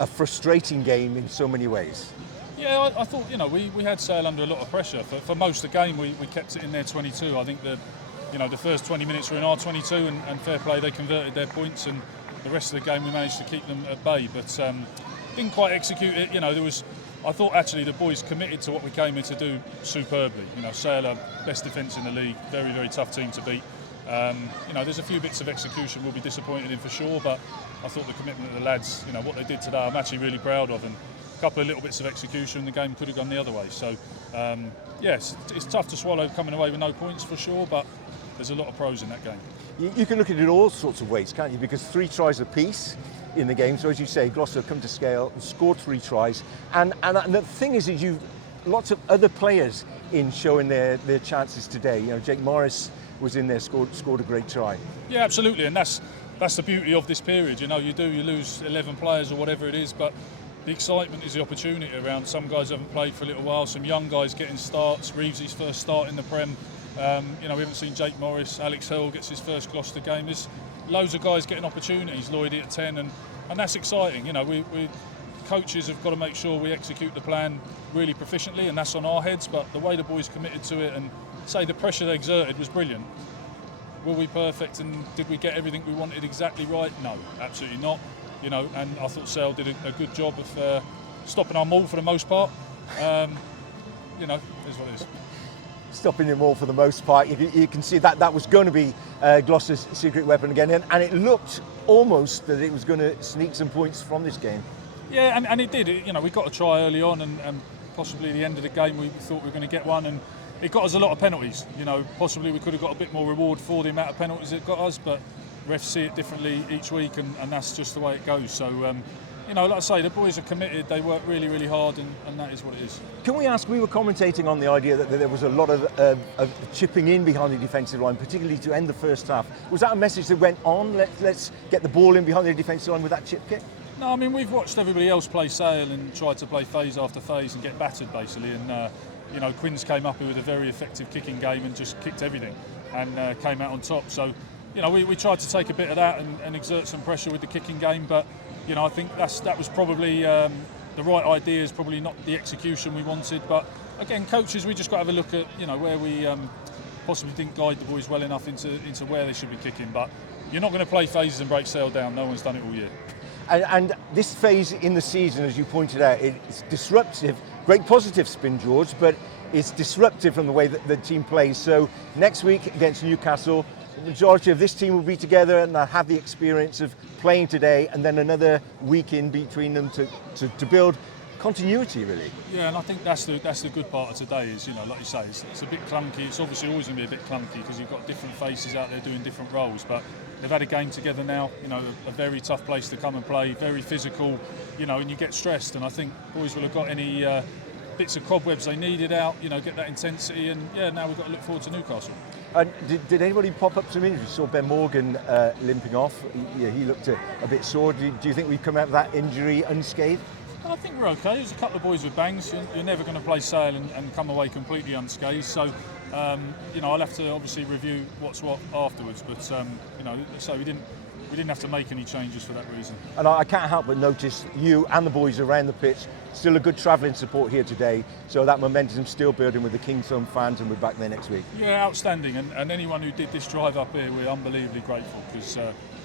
a frustrating game in so many ways. Yeah, I thought, we had Sale under a lot of pressure. For most of the game, we kept it in their 22. I think the first 20 minutes were in our 22, and fair play, they converted their points, and the rest of the game we managed to keep them at bay, but didn't quite execute it. I thought actually the boys committed to what we came here to do superbly. Sale are best defence in the league, very, very tough team to beat. There's a few bits of execution we'll be disappointed in for sure, but I thought the commitment of the lads, what they did today, I'm actually really proud of, and a couple of little bits of execution, the game could have gone the other way. So, yes, it's tough to swallow coming away with no points for sure, but there's a lot of pros in that game. You can look at it all sorts of ways, can't you? Because 3 tries apiece in the game. So as you say, Gloucester come to scale and scored 3 tries. And the thing is you've lots of other players in showing their chances today. Jake Morris was in there, scored a great try. Yeah, absolutely, and that's the beauty of this period. You lose 11 players or whatever it is, but the excitement is the opportunity around. Some guys haven't played for a little while, some young guys getting starts. Reeves' first start in the Prem. We haven't seen Jake Morris. Alex Hurl gets his first Gloucester game. There's loads of guys getting opportunities. Lloydie at 10, and that's exciting. We coaches have got to make sure we execute the plan really proficiently, and that's on our heads. But the way the boys committed to it, and say the pressure they exerted was brilliant. Were we perfect, and did we get everything we wanted exactly right? No, absolutely not. And I thought Sale did a good job of stopping our maul for the most part. Is what it is. Stopping them all for the most part. You can see that was going to be Gloucester's secret weapon again, and it looked almost that it was going to sneak some points from this game. Yeah, and it did. We got a try early on, and possibly the end of the game we thought we were going to get one, and it got us a lot of penalties. Possibly we could have got a bit more reward for the amount of penalties it got us, but refs see it differently each week, and that's just the way it goes. So, like I say, the boys are committed, they work really, really hard, and that is what it is. Can we ask, we were commentating on the idea that there was a lot of chipping in behind the defensive line, particularly to end the first half. Was that a message that went on? Let's get the ball in behind the defensive line with that chip kick? No, we've watched everybody else play Sale and tried to play phase after phase and get battered, basically. And, Quinns came up with a very effective kicking game and just kicked everything and came out on top. So, we tried to take a bit of that and exert some pressure with the kicking game, but I think that was probably the right idea, is probably not the execution we wanted. But again, coaches, we just got to have a look at where we possibly didn't guide the boys well enough into where they should be kicking. But you're not going to play phases and break Sale down. No one's done it all year. And this phase in the season, as you pointed out, it's disruptive. Great positive spin, George, but it's disruptive from the way that the team plays. So next week against Newcastle, the majority of this team will be together and they'll have the experience of playing today, and then another week in between them to build continuity, really. Yeah, and I think that's the good part of today is, like you say, it's a bit clunky. It's obviously always going to be a bit clunky because you've got different faces out there doing different roles, but they've had a game together now, a very tough place to come and play, very physical, and you get stressed, and I think boys will have got any bits of cobwebs they needed out, get that intensity, and now we've got to look forward to Newcastle. Did anybody pop up some injuries? Saw Ben Morgan limping off. He looked a bit sore. Do you think we've come out of that injury unscathed? I think we're okay. There's a couple of boys with bangs. You're never going to play Sale and come away completely unscathed. So, I'll have to obviously review what's what afterwards. But, so we didn't have to make any changes for that reason. And I can't help but notice you and the boys around the pitch. Still a good travelling support here today. So that momentum's still building with the King's Home fans, and we're back there next week. Yeah, outstanding. And anyone who did this drive up here, we're unbelievably grateful, because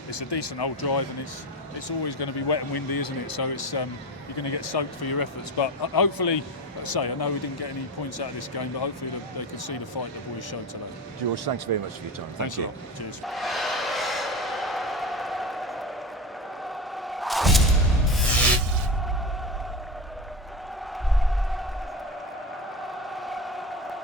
it's a decent old drive, and it's always going to be wet and windy, isn't it? So it's you're going to get soaked for your efforts. But hopefully, let's say, I know we didn't get any points out of this game, but hopefully they can see the fight the boys showed today. George, thanks very much for your time. Thanks a lot. Cheers.